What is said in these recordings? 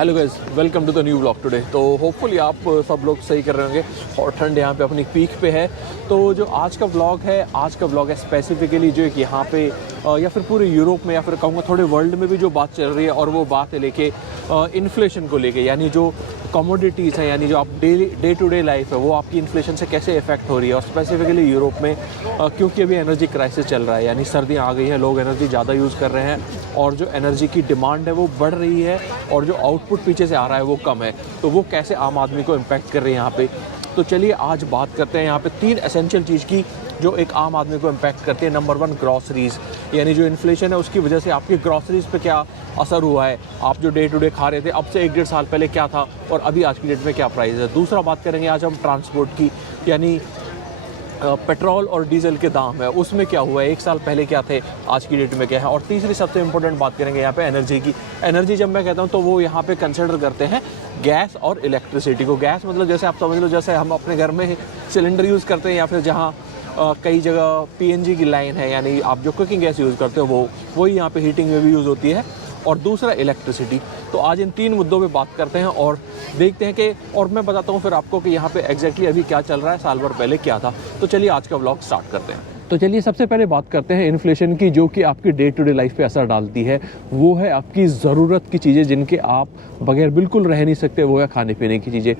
Hello guys, welcome to the new blog today. तो hopefully आप सब लोग सही कर रहे होंगे और ठंड यहाँ पे अपनी पीक पे है। तो जो आज का ब्लॉग है स्पेसिफिकली जो कि यहाँ पे या फिर पूरे यूरोप में या फिर कहूँगा थोड़े वर्ल्ड में भी जो बात चल रही है, और वो बात है लेके इन्फ्लेशन को लेके, यानी जो कमोडिटीज़ हैं, यानी जो आप डे टू डे लाइफ है वो आपकी इन्फ्लेशन से कैसे इफेक्ट हो रही है। और स्पेसिफिकली यूरोप में क्योंकि अभी एनर्जी क्राइसिस चल रहा है, यानी सर्दियाँ आ गई हैं, लोग एनर्जी ज़्यादा यूज़ कर रहे हैं और जो एनर्जी की डिमांड है वो बढ़ रही है और जो आउटपुट पीछे से आ रहा है वो कम है। तो वो कैसे आम आदमी को इम्पैक्ट कर रही है यहाँ पे। तो चलिए आज बात करते हैं यहाँ पे 3 एसेंशियल चीज़ की जो एक आम आदमी को इम्पैक्ट करती है। नंबर 1, ग्रॉसरीज़, यानी जो इन्फ्लेशन है उसकी वजह से आपकी ग्रॉसरीज़ पे क्या असर हुआ है। आप जो डे टू डे खा रहे थे अब से 1-1.5 साल पहले क्या था और अभी आज की डेट में क्या प्राइस है। दूसरा बात करेंगे आज हम ट्रांसपोर्ट की, यानी पेट्रोल और डीजल के दाम है उसमें क्या हुआ है, 1 साल पहले क्या थे, आज की डेट में क्या है। और तीसरी सबसे इंपॉर्टेंट बात करेंगे यहाँ पे एनर्जी की। एनर्जी जब मैं कहता हूँ तो वो यहाँ पे कंसिडर करते हैं गैस और इलेक्ट्रिसिटी को। गैस मतलब जैसे आप समझ लो, जैसे हम अपने घर में सिलेंडर यूज़ करते हैं या फिर जहाँ कई जगह पीएनजी की लाइन है, यानी आप जो कुकिंग गैस यूज़ करते हो वही यहाँ पे हीटिंग में भी यूज़ होती है। और दूसरा इलेक्ट्रिसिटी। तो आज इन 3 मुद्दों पे बात करते हैं और देखते हैं कि, और मैं बताता हूँ फिर आपको कि यहाँ पे एग्जैक्टली अभी क्या चल रहा है, साल भर पहले क्या था। तो चलिए आज का व्लॉग स्टार्ट करते हैं। तो चलिए सबसे पहले बात करते हैं इन्फ्लेशन की, जो कि आपकी डे टू डे लाइफ पे असर डालती है। वो है आपकी ज़रूरत की चीज़ें जिनके आप बगैर बिल्कुल रह नहीं सकते, वो है खाने पीने की चीज़ें।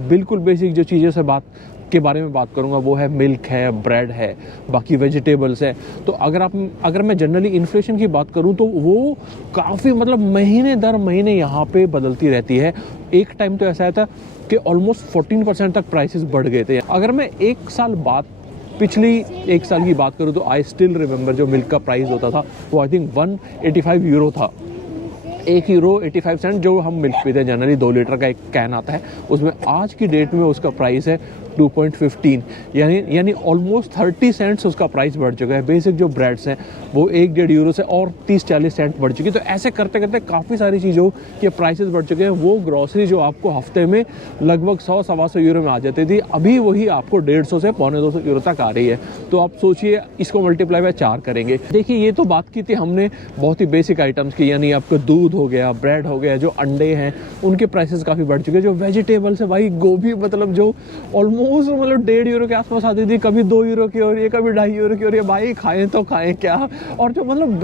बिल्कुल बेसिक जो चीज़ों से के बारे में बात करूंगा वो है मिल्क है, ब्रेड है, बाकी वेजिटेबल्स है। तो अगर मैं जनरली इन्फ्लेशन की बात करूं तो वो काफ़ी मतलब महीने दर महीने यहाँ पे बदलती रहती है। एक टाइम तो ऐसा था कि ऑलमोस्ट 14% तक प्राइसेस बढ़ गए थे। अगर मैं पिछली 1 साल की बात करूं तो आई स्टिल रिमेंबर जो मिल्क का प्राइस होता था वो आई थिंक 185 यूरो था। 1 यूरो 85 सेंट जो हम मिल्क पीते हैं जनरली, 2 लीटर का एक कैन आता है उसमें, आज की डेट में उसका प्राइस है 2.15, यानी ऑलमोस्ट 30 सेंट्स उसका प्राइस बढ़ चुका है। बेसिक जो ब्रेड्स हैं वो 1-1.5 यूरो से और 30-40 सेंट बढ़ चुकी है। तो ऐसे करते करते काफ़ी सारी चीज़ों के प्राइसेस बढ़ चुके हैं। वो ग्रॉसरी जो आपको हफ्ते में लगभग 100-125 यूरो में आ जाती थी, अभी वही आपको 150 से 250 यूरो तक आ रही है। तो आप सोचिए, इसको मल्टीप्लाई बाय 4 करेंगे। देखिए, ये तो बात की थी हमने बहुत ही बेसिक आइटम्स की, यानी आपको दूध हो गया, ब्रेड हो गया, जो अंडे हैं उनके प्राइसेस काफ़ी बढ़ चुके हैं। जो वेजिटेबल्स है भाई, गोभी मतलब जो ऑलमोस्ट मतलब 1.5 यूरो के आसपास आती थी, कभी 2 यूरो की हो रही है, कभी 2.5 यूरो की हो रही है। भाई खाएं तो खाएं क्या। और जो मतलब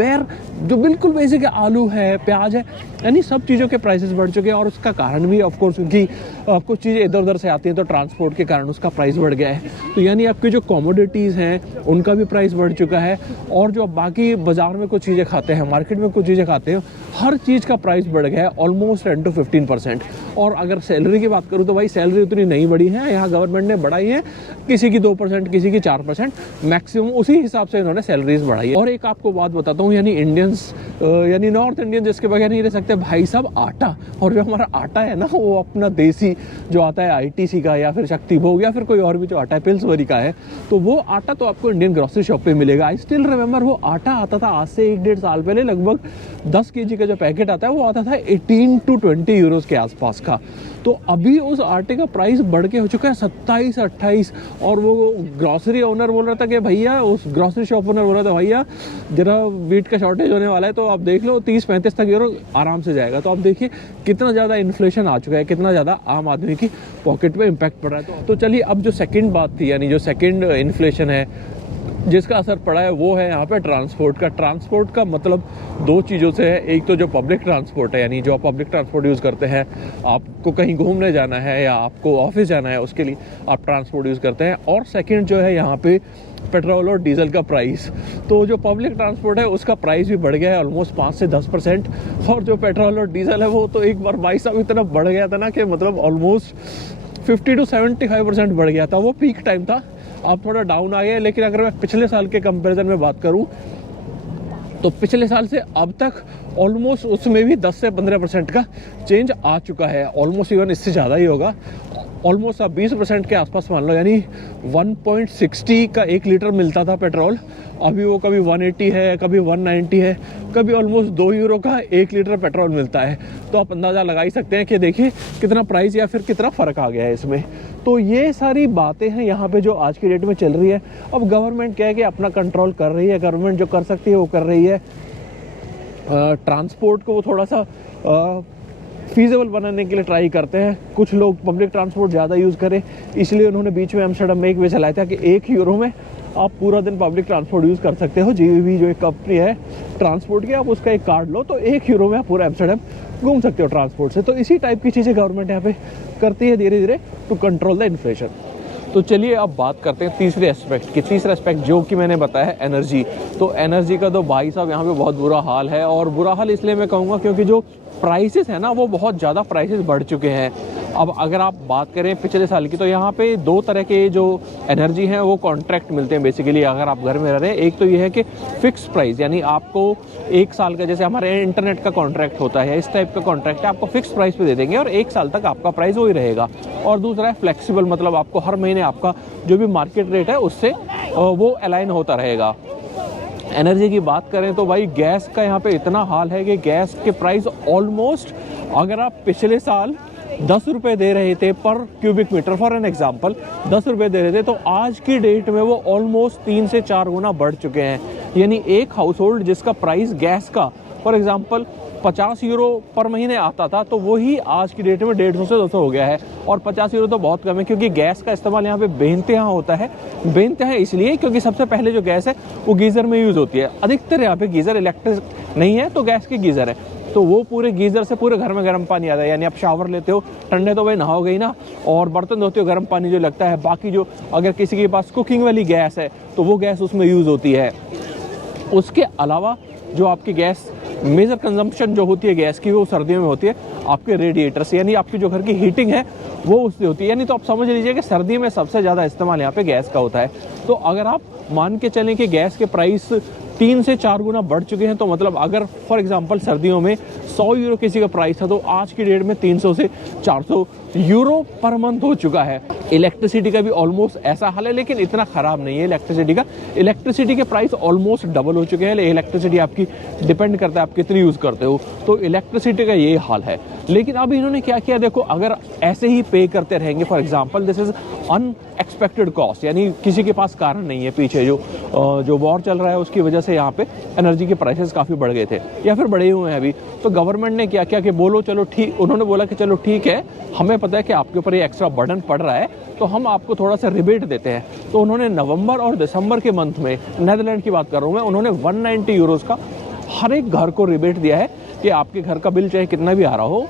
जो बिल्कुल बेसिक है, आलू है, प्याज है, यानी सब चीज़ों के प्राइसेस बढ़ चुके हैं। और उसका कारण भी ऑफ कोर्स क्योंकि कुछ चीज़ें इधर उधर से आती हैं तो ट्रांसपोर्ट के कारण उसका प्राइस बढ़ गया है। तो यानी आपकी जो कमोडिटीज़ हैं उनका भी प्राइस बढ़ चुका है। और जो बाकी बाजार में कुछ चीज़ें खाते हैं, मार्केट में कुछ चीज़ें खाते हैं, हर चीज़ का प्राइस बढ़ गया है ऑलमोस्ट 10 to 15%। और अगर सैलरी की बात करूँ तो भाई सैलरी उतनी नहीं बढ़ी है, यहाँ गवर्नमेंट ने बढ़ाई है, किसी की 2%, किसी की 4%, मैक्सिमम उसी हिसाब से इन्होंने सैलरीज बढ़ाई है। और एक आपको बात बताता हूँ, यानी इंडियंस यानी नॉर्थ इंडियन जिसके बगैर नहीं रह सकते भाई साहब, आटा। और जो हमारा आटा है ना, वो अपना देसी जो आता है ITC का या फिर शक्ति भोग या फिर कोई और भी जो आटा है पिल्सबरी का है, तो वो आटा तो आपको इंडियन ग्रोसरी शॉप पे मिलेगा। आई स्टिल रिमेंबर वो आटा आता था आज से 1-1.5 साल पहले, लगभग 10 kg का जो पैकेट आता है वो आता था 18 to 20 यूरोज के आसपास का। तो अभी उस आटे का प्राइस बढ़ के हो चुका है 27-28। और वो ग्रॉसरी ओनर बोल रहा था कि भैया, उस ग्रॉसरी शॉप ओनर बोल रहा था भैया जरा व्हीट का शॉर्टेज होने वाला है, तो आप देख लो 30-35 तक यूरो आराम से जाएगा। तो आप देखिए कितना ज़्यादा इन्फ्लेशन आ चुका है, कितना ज़्यादा आम आदमी की पॉकेट में इम्पैक्ट पड़ रहा है। तो चलिए अब जो सेकेंड बात थी, यानी जो सेकेंड इन्फ्लेशन है जिसका असर पड़ा है, वो है यहाँ पे ट्रांसपोर्ट का। ट्रांसपोर्ट का मतलब 2 चीज़ों से है। एक तो जो पब्लिक ट्रांसपोर्ट है, यानी जो आप पब्लिक ट्रांसपोर्ट यूज़ करते हैं, आपको कहीं घूमने जाना है या आपको ऑफिस जाना है, उसके लिए आप ट्रांसपोर्ट यूज़ करते हैं। और सेकंड जो है यहाँ पे पेट्रोल और डीजल का प्राइस। तो जो पब्लिक ट्रांसपोर्ट है उसका प्राइस भी बढ़ गया है ऑलमोस्ट 5 से 10%। और जो पेट्रोल और डीजल है वो तो एक बार भाई साहब इतना बढ़ गया था ना कि मतलब ऑलमोस्ट 50 to 75% बढ़ गया था। वो पीक टाइम था, अब थोड़ा डाउन आ गया। लेकिन अगर मैं पिछले साल के कंपैरिजन में बात करूं तो पिछले साल से अब तक ऑलमोस्ट उसमें भी 10 से 15% का चेंज आ चुका है। ऑलमोस्ट इवन इससे ज़्यादा ही होगा, ऑलमोस्ट आप 20% के आसपास मान लो। यानी 1.60 का 1 लीटर मिलता था पेट्रोल, अभी वो कभी 180 है, कभी 190 है, कभी ऑलमोस्ट 2 यूरो का 1 लीटर पेट्रोल मिलता है। तो आप अंदाज़ा लगा ही सकते हैं कि देखिए कितना प्राइस या फिर कितना फ़र्क आ गया है इसमें। तो ये सारी बातें हैं यहाँ पे जो आज की डेट में चल रही है। अब गवर्नमेंट क्या है कि अपना कंट्रोल कर रही है, गवर्नमेंट जो कर सकती है वो कर रही है। ट्रांसपोर्ट को वो थोड़ा सा फीजेबल बनाने के लिए ट्राई करते हैं। कुछ लोग पब्लिक ट्रांसपोर्ट ज़्यादा यूज़ करें, इसलिए उन्होंने बीच में एम्स्टर्डम में एक वे चलाया था कि 1 यूरो में आप पूरा दिन पब्लिक ट्रांसपोर्ट यूज़ कर सकते हो। जीवीबी जो एक कंपनी है ट्रांसपोर्ट की, आप उसका एक कार्ड लो तो 1 यूरो में आप पूरा एम्स्टर्डम घूम सकते हो ट्रांसपोर्ट से। तो इसी टाइप की चीज़ें गवर्नमेंट यहाँ पे करती है धीरे धीरे टू कंट्रोल द इन्फ्लेशन। तो चलिए अब बात करते हैं तीसरे एस्पेक्ट की। तीसरा एस्पेक्ट जो कि मैंने बताया है एनर्जी। तो एनर्जी का तो भाई साहब यहाँ पे बहुत बुरा हाल है, और बुरा हाल इसलिए मैं कहूँगा क्योंकि जो प्राइसेस है ना वो बहुत ज़्यादा प्राइसेस बढ़ चुके हैं। अब अगर आप बात करें पिछले साल की, तो यहाँ पे 2 तरह के जो एनर्जी हैं वो कॉन्ट्रैक्ट मिलते हैं बेसिकली अगर आप घर में रह रहे हैं। एक तो ये है कि फिक्स प्राइस, यानी आपको 1 साल का, जैसे हमारे इंटरनेट का कॉन्ट्रैक्ट होता है, इस टाइप का कॉन्ट्रैक्ट है, आपको फिक्स प्राइस पे दे देंगे और 1 साल तक आपका प्राइस वही रहेगा। और दूसरा है फ्लेक्सिबल, मतलब आपको हर महीने आपका जो भी मार्केट रेट है उससे वो अलाइन होता रहेगा। एनर्जी की बात करें तो भाई गैस का यहाँ पे इतना हाल है कि गैस के प्राइस ऑलमोस्ट, अगर आप पिछले साल 10 रुपये दे रहे थे पर cubic meter, for an example 10 रुपये दे रहे थे, तो आज की डेट में वो ऑलमोस्ट 3 से 4 गुना बढ़ चुके हैं। यानी एक हाउस होल्ड जिसका प्राइस गैस का फॉर एग्जांपल 50 यूरो पर महीने आता था, तो वही आज की डेट में 150 से 200 हो गया है। और 50 यूरो तो बहुत कम है, क्योंकि गैस का इस्तेमाल यहाँ पे बेइंतहा होता है। बेइंतहा इसलिए क्योंकि सबसे पहले जो गैस है वो गीज़र में यूज़ होती है। अधिकतर यहाँ पे गीज़र इलेक्ट्रिक नहीं है, तो गैस के गीज़र है, तो वो पूरे गीज़र से पूरे घर में गर्म पानी आता है। यानी आप शावर लेते हो ठंडे तो भाई नहाओगे ही ना, और बर्तन धोते हो गर्म पानी जो लगता है। बाकी जो अगर किसी के पास कुकिंग वाली गैस है तो वो गैस उसमें यूज़ होती है। उसके अलावा जो आपकी गैस मेजर कंजम्पशन जो होती है गैस की, वो सर्दियों में होती है आपके रेडिएटर से, यानी आपकी जो घर की हीटिंग है वो उससे होती है। यानी तो आप समझ लीजिए कि सर्दी में सबसे ज़्यादा इस्तेमाल यहाँ पे गैस का होता है। तो अगर आप मान के चलें कि गैस के प्राइस 3 से 4 गुना बढ़ चुके हैं, तो मतलब अगर फॉर एग्जांपल सर्दियों में 100 यूरो किसी का प्राइस था, तो आज की डेट में 300 से 400 यूरो पर मंथ हो चुका है। इलेक्ट्रिसिटी का भी ऑलमोस्ट ऐसा हाल है, लेकिन इतना ख़राब नहीं है इलेक्ट्रिसिटी का। इलेक्ट्रिसिटी के प्राइस ऑलमोस्ट डबल हो चुके हैं। इलेक्ट्रिसिटी आपकी डिपेंड करता है आप कितनी यूज़ करते हो, तो इलेक्ट्रिसिटी का ये हाल है। लेकिन अब इन्होंने क्या किया, देखो अगर ऐसे ही पे करते रहेंगे, for example this is unexpected cost, यानी किसी के पास कारण नहीं है पीछे, जो वॉर चल रहा है उसकी वजह से यहाँ पे एनर्जी के प्राइसेस काफ़ी बढ़ गए थे या फिर बढ़े हुए हैं अभी। तो गवर्नमेंट ने क्या किया कि बोलो चलो ठीक, उन्होंने बोला कि चलो ठीक है, हमें पता है कि आपके ऊपर ये एक्स्ट्रा बर्डन पड़ रहा है, तो हम आपको थोड़ा सा रिबेट देते हैं। तो उन्होंने नवंबर और दिसंबर के मंथ में, नेदरलैंड की बात कर रहा हूँ मैं, उन्होंने 190 यूरोज़ का हर एक घर को रिबेट दिया है कि आपके घर का बिल चाहे कितना भी आ रहा हो,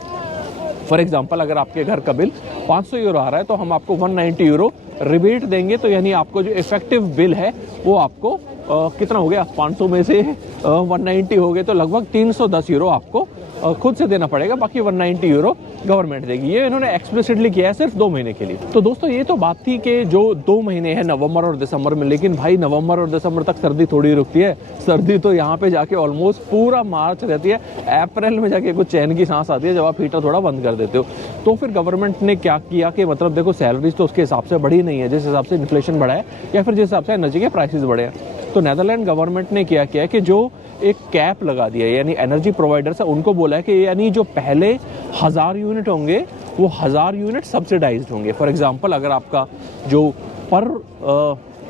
फॉर एग्जांपल अगर आपके घर का बिल 500 यूरो आ रहा है तो हम आपको 190 यूरो रिबेट देंगे। तो यानी आपको जो इफेक्टिव बिल है वो आपको कितना हो गया, 500 में से 190 हो गए, तो लगभग 310 यूरो आपको खुद से देना पड़ेगा, बाकी 190 यूरो गवर्नमेंट देगी। ये इन्होंने एक्सप्लिसिटली किया है सिर्फ 2 महीने के लिए। तो दोस्तों ये तो बात थी कि जो 2 महीने हैं नवंबर और दिसंबर में, लेकिन भाई नवंबर और दिसंबर तक सर्दी थोड़ी रुकती है। सर्दी तो यहाँ पे जाके ऑलमोस्ट पूरा मार्च रहती है। अप्रैल में जाके कुछ चैन की सांस आती है जब आप हीटर थोड़ा बंद कर देते हो। तो फिर गवर्नमेंट ने क्या किया कि मतलब देखो सैलरीज तो उसके हिसाब से बढ़ी नहीं है जिस हिसाब से इन्फ्लेशन बढ़ा है या फिर जिस हिसाब से एनर्जी के प्राइसेस बढ़े हैं। तो नेदरलैंड गवर्नमेंट ने क्या किया कि जो एक कैप लगा दिया, यानी एनर्जी प्रोवाइडर्स है उनको बोला है कि यानी जो पहले 1000 यूनिट होंगे वो 1000 यूनिट सब्सिडाइज्ड होंगे। फॉर एग्जांपल अगर आपका जो पर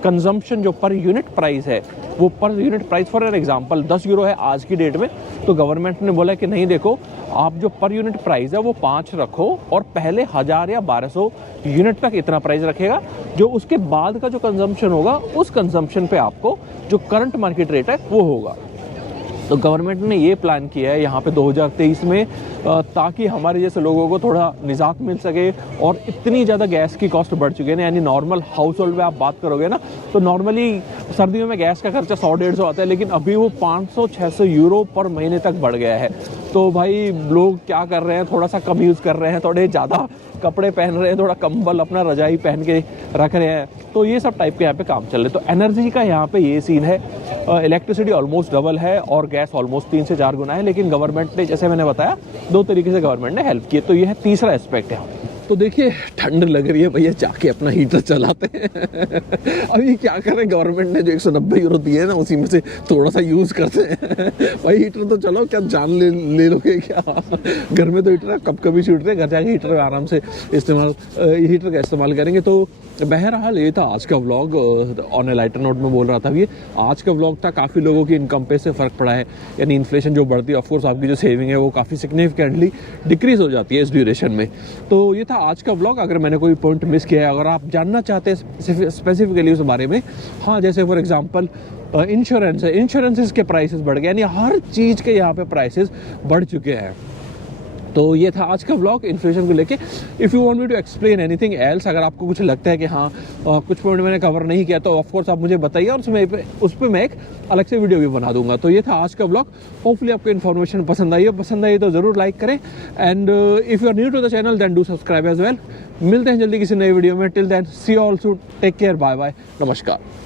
कंजम्पशन जो पर यूनिट प्राइस है वो per unit price for an example 10 euro है आज की डेट में, तो गवर्नमेंट ने बोला कि नहीं देखो आप जो पर यूनिट प्राइस है वो 5 रखो और पहले 1000 या 1200 यूनिट तक इतना प्राइस रखेगा। जो उसके बाद का जो कंजम्पशन होगा उस कंजम्पशन पे आपको जो करंट मार्केट रेट है वो होगा। तो गवर्नमेंट ने ये प्लान किया है यहाँ पे 2023 में ताकि हमारे जैसे लोगों को थोड़ा निजात मिल सके। और इतनी ज़्यादा गैस की कॉस्ट बढ़ चुकी है ना, यानी नॉर्मल हाउस होल्ड में आप बात करोगे ना तो नॉर्मली सर्दियों में गैस का खर्चा 100-150 आता है, लेकिन अभी वो 500-600 यूरो पर महीने तक बढ़ गया है। तो भाई लोग क्या कर रहे हैं, थोड़ा सा कम यूज़ कर रहे हैं, थोड़े ज़्यादा कपड़े पहन रहे हैं, थोड़ा कंबल अपना रजाई पहन के रख रहे हैं। तो ये सब टाइप के यहाँ पे काम चल रहे हैं। तो एनर्जी का यहाँ पे ये सीन है, इलेक्ट्रिसिटी ऑलमोस्ट डबल है और गैस ऑलमोस्ट 3 से 4 गुना है। लेकिन गवर्नमेंट ने, जैसे मैंने बताया, 2 तरीके से गवर्नमेंट ने हेल्प की। तो ये है तीसरा एस्पेक्ट है। तो देखिए ठंड लग रही है भैया, जाके अपना हीटर चलाते हैं। अभी क्या करें, गवर्नमेंट ने जो 190 यूरो दिए हैं ना, उसी में से थोड़ा सा यूज़ करते हैं। भाई हीटर तो चलो, क्या जान ले लोगे क्या? घर में तो हीटर कब कभी छूट रहे, घर जाके हीटर आराम से हीटर का इस्तेमाल करेंगे। तो बहरहाल ये था आज का vlog. On A lighter note में बोल रहा था, ये आज का व्लॉग था। काफ़ी लोगों की इनकम पे से फ़र्क पड़ा है, यानी इन्फ्लेशन जो बढ़ती है, ऑफकोर्स आपकी जो सेविंग है वो काफ़ी सिग्निफिकेंटली डिक्रीज हो जाती है इस ड्यूरेशन में। तो ये था आज का व्लॉग। अगर मैंने कोई पॉइंट मिस किया है, अगर आप जानना चाहते हैं स्पेसिफिकली उस बारे में, हाँ, जैसे फॉर एग्जांपल इंश्योरेंस है, इंश्योरेंसेस के प्राइसेस बढ़ गए, यानी हर चीज़ के यहाँ पे प्राइसेस बढ़ चुके हैं। तो ये था आज का व्लॉग इन्फ्लेशन को लेके। If you want me to explain anything else, अगर आपको कुछ लगता है कि हाँ कुछ पॉइंट मैंने कवर नहीं किया, तो ऑफकोर्स आप मुझे बताइए और उस पर मैं एक अलग से वीडियो भी बना दूंगा। तो ये था आज का व्लॉग। होपफुली आपको इन्फॉर्मेशन पसंद आई तो ज़रूर लाइक करें, and if you are new to the channel then do subscribe as well. मिलते हैं जल्दी किसी नई वीडियो में। Till then see you all soon, take care, bye bye, नमस्कार।